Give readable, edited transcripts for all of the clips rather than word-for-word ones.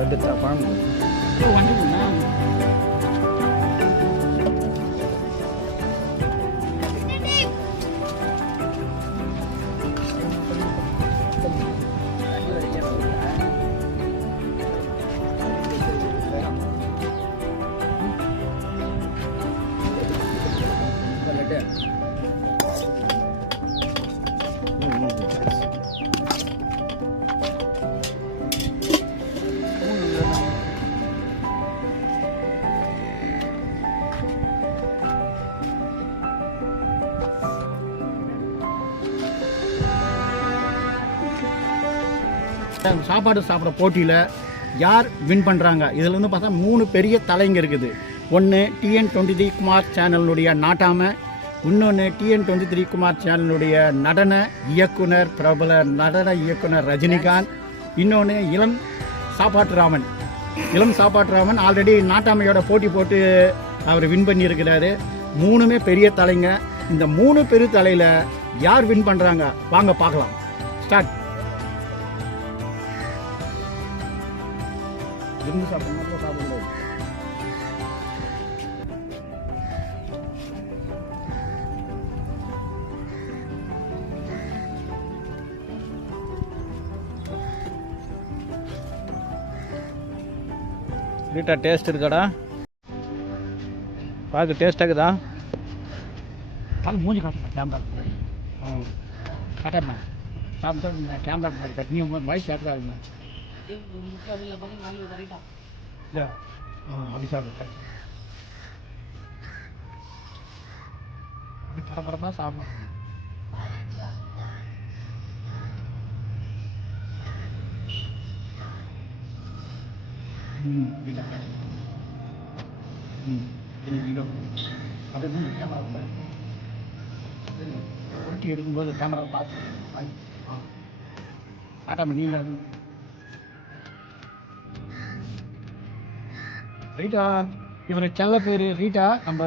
வந்துட்டா குழம்பு சாப்பாடு சாப்பிட்ற போட்டியில் யார் வின் பண்ணுறாங்க இதில் வந்து பார்த்தா 3 பெரிய தலைங்க இருக்குது. ஒன்று TN23 குமார் சேனலுடைய நாட்டாமை, இன்னொன்று TN23 குமார் சேனலுடைய நடன இயக்குனர், பிரபல நடன இயக்குனர் ரஜினிகாந்த், இன்னொன்று இளம் சாப்பாட்டு ராமன் ஆல்ரெடி நாட்டாமையோட போட்டி போட்டு அவர் வின் பண்ணியிருக்கிறாரு. 3மே பெரிய தலைங்க. இந்த 3 பெரிய தலையில் யார் வின் பண்ணுறாங்க வாங்க பார்க்கலாம். ஸ்டார்ட். விருந்து சாப்பிட்றோம் சாப்பிடுவோம். வீட்டா டேஸ்ட் இருக்காடா? பார்க்க டேஸ்ட்டாக இருக்குதா? அது மூஞ்சி காட்டுறேன் கேமரா காட்டுறேன் சாப்பிட்டு கேமரா கட்டி வயசு கேட்குறாங்க அப்படி சாப்பிடுறேன் அப்படி பரபரப்பாக சாப்பிடணும். ஒட்டி எடுக்கும்போது கேமரா பார்த்து ஆட்டாம நீங்கள் ரீட்டா, இவரை செல்ல பேர் ரீட்டா. நம்ம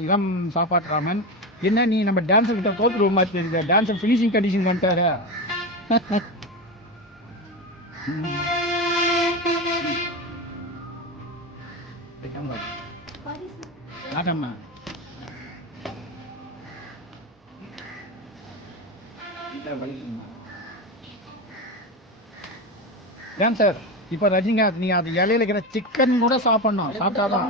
இளம் சாப்பாட்டு ராமன். என்ன நீ நம்ம டான்ஸர் கிட்ட தோற்றுருவ மாதிரி தெரியுது. டான்ஸர் ஃபினிஷிங் கண்டிஷன் வந்துட்டாரு. ஆட்டம்மா டான்ஸர் இப்போ ரஜினிகாந்த், நீ அது இலையில இருக்கிற சிக்கன் கூட சாப்பிடணும். சாப்பிட்டாதான்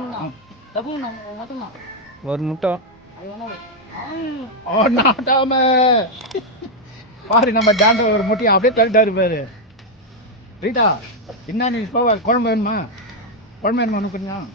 ஒரு முட்டை நாட்டாம பாரு நம்ம டான்ஸர் ஒரு முட்டையை அப்படியே தள்ளிட்டாரு பாரு. ரீட்டா என்ன நீ இப்போ குழம்பு வேணுமா? குழம்பு வேணுமா? கொஞ்சம்